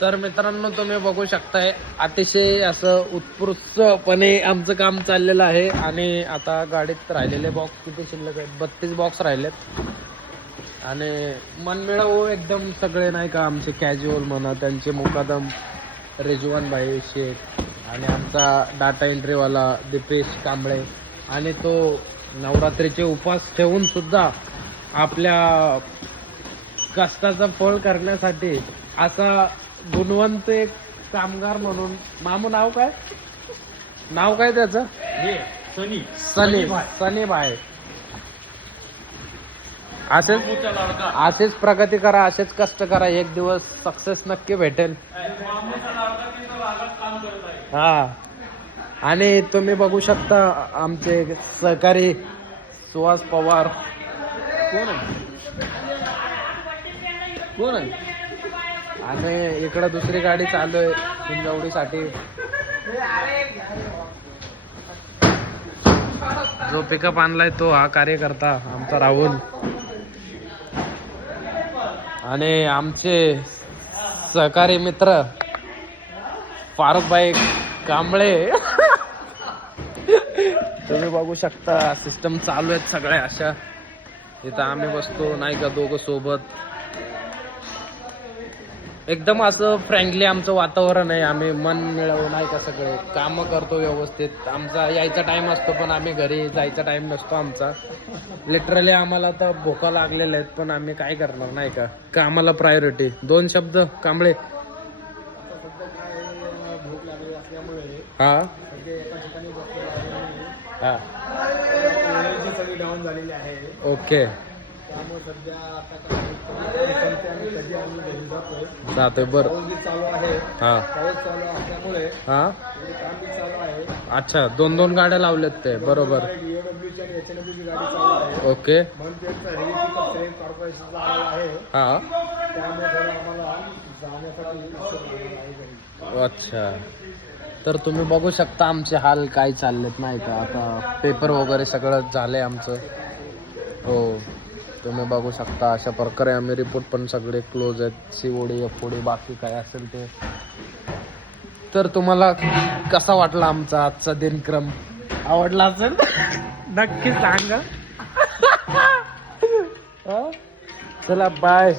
तर मित्रांनो तुम्ही बघू शकताय अतिशय असं उत्कृष्टपणे आमचं काम चाललेलं आहे. आणि आता गाडीत राहिलेले बॉक्स किती शिल्लक आहेत, 32 बॉक्स राहिलेत. आणि मनमिळावू एकदम सगळे नाही का आमचे कॅज्युअल म्हणा, त्यांचे मुकादम रिजवान भाई शेख आणि आमचा डाटा एंट्रीवाला दीपेश कांबळे. आणि तो नवरात्रीचे उपास ठेवून सुद्धा आपल्या कष्टाचं फळ करण्यासाठी असा गुणवंत एक कामगार म्हणून. मामू नाव काय त्याचं? सनी भाई. असेच प्रगती करा, असेच कष्ट करा, एक दिवस सक्सेस नक्की भेटेल. हा. आणि तुम्ही बघू शकता आमचे सहकारी सुहास पवार. कोण आहे? आणि इकडं दुसरी गाडी चालू आहे हिंजवडीसाठी. जो पिकअप आणलाय तो हा कार्यकर्ता आमचा राहुल. आणि आमचे सहकारी मित्र फारुखभाई कांबळे. तुम्ही बघू शकता सिस्टम चालू आहेत सगळ्या अशा. इथं आम्ही बसतो नाही का दोघं सोबत. एकदम असं फ्रँकली आमचं वातावरण आहे. आम्ही मन मिळवून नाही का सगळे कामं करतो व्यवस्थित. आमचा यायचा टाइम असतो पण आम्ही घरी जायचा टाइम नसतो आमचा. लिटरली आम्हाला तर भोका लागलेल्या आहेत पण आम्ही काय करणार नाही का. कामाला प्रायोरिटी. 2 शब्द कांबळे. हा हा. ओके. जातोय बर. हा हा. अच्छा 2 गाड्या लावल्यात ते बरोबर. ओके. हा. अच्छा. तर तुम्ही बघू शकता आमचे हाल काय चाललेत नाही का. आता पेपर वगैरे सगळं झालंय आमचं. हो तुम्ही बघू शकता अशा प्रकारे आम्ही रिपोर्ट पण सगळे क्लोज आहेत. सीओडी एफओडी बाकी काय असेल ते. तर तुम्हाला कसा वाटला आमचा आजचा दिनक्रम? आवडला असेल नक्की सांगा. चला बाय.